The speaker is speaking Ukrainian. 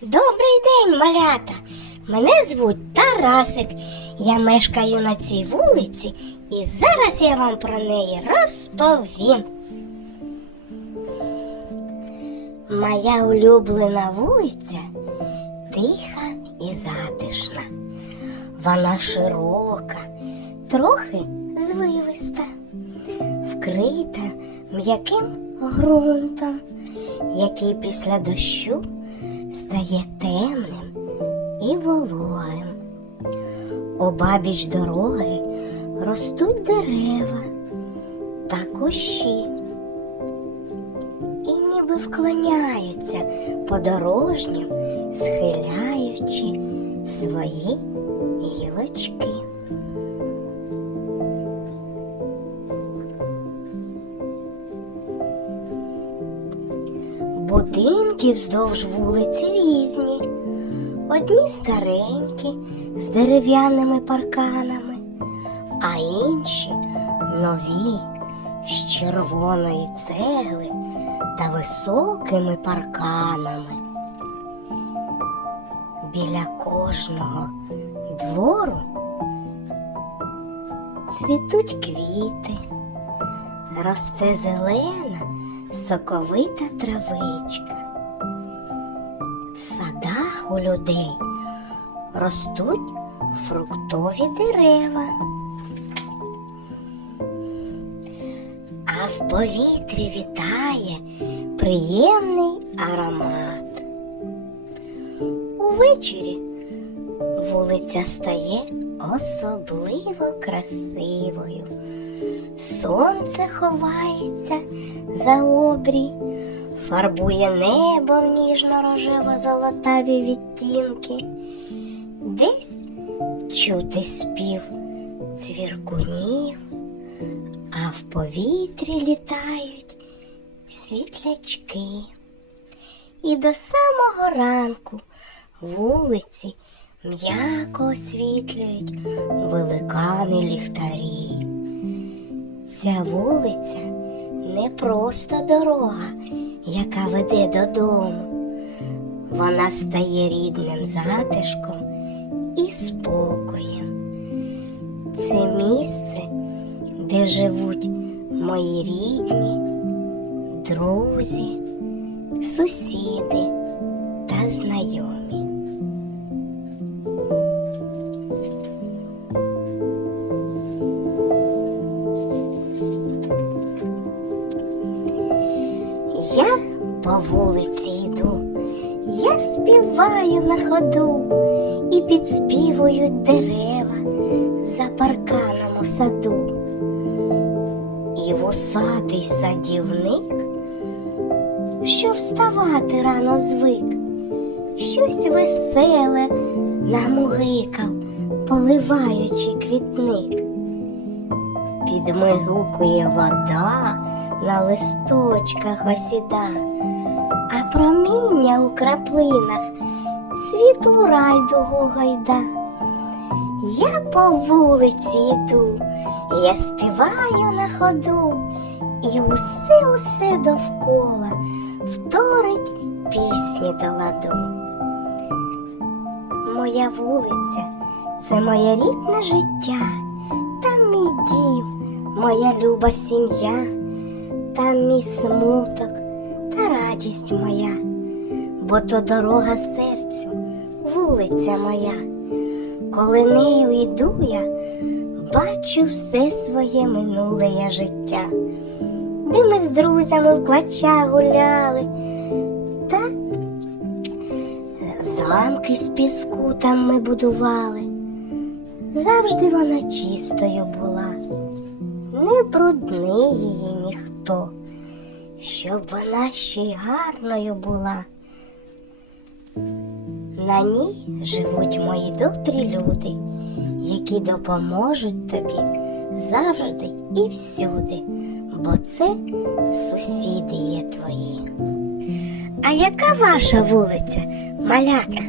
Добрий день, малята! Мене звуть Тарасик. Я мешкаю на цій вулиці, і зараз я вам про неї розповім. Моя улюблена вулиця тиха і затишна. Вона широка, трохи звивиста, вкрита м'яким ґрунтом, який після дощу стає темним і вологим. Обабіч дороги ростуть дерева та кущі і ніби вклоняються подорожнім, схиляючи свої гілочки. Будинки вздовж вулиці різні. Одні старенькі з дерев'яними парканами, а інші нові з червоної цегли та високими парканами. Біля кожного двору цвітуть квіти, росте зелена соковита травичка. В садах у людей ростуть фруктові дерева, а в повітрі вітає приємний аромат. Увечері вулиця стає особливо красивою. Сонце ховається за обрій, фарбує небо в ніжно-рожево-золотаві відтінки. Десь чути спів цвіркунів, а в повітрі літають світлячки. І до самого ранку вулиці м'яко освітлюють великани ліхтарі. Ця вулиця не просто дорога, яка веде додому. Вона стає рідним затишком і спокоєм. Це місце, де живуть мої рідні, друзі, сусіди та знайомі. По вулиці йду, я співаю на ходу і підспівують дерева за парканом у саду. І вусатий садівник, що вставати рано звик, щось веселе намугикав, поливаючи квітник. Підмигукує вода на листочках осіда, а проміння у краплинах світлу райдугу гайда. Я по вулиці йду, я співаю на ходу, і усе усе довкола вторить пісні до ладу. Моя вулиця це моє рідне життя, там мій дім, моя люба сім'я, там мій смуток радість моя, бо то дорога серцю, вулиця моя. Коли нею йду я, бачу все своє минуле я життя, де ми з друзями в квача гуляли, та замки з піску там ми будували. Завжди вона чистою була, не брудний її ніхто, щоб вона ще й гарною була. На ній живуть мої добрі люди, які допоможуть тобі завжди і всюди, бо це сусіди є твої. А яка ваша вулиця, малята?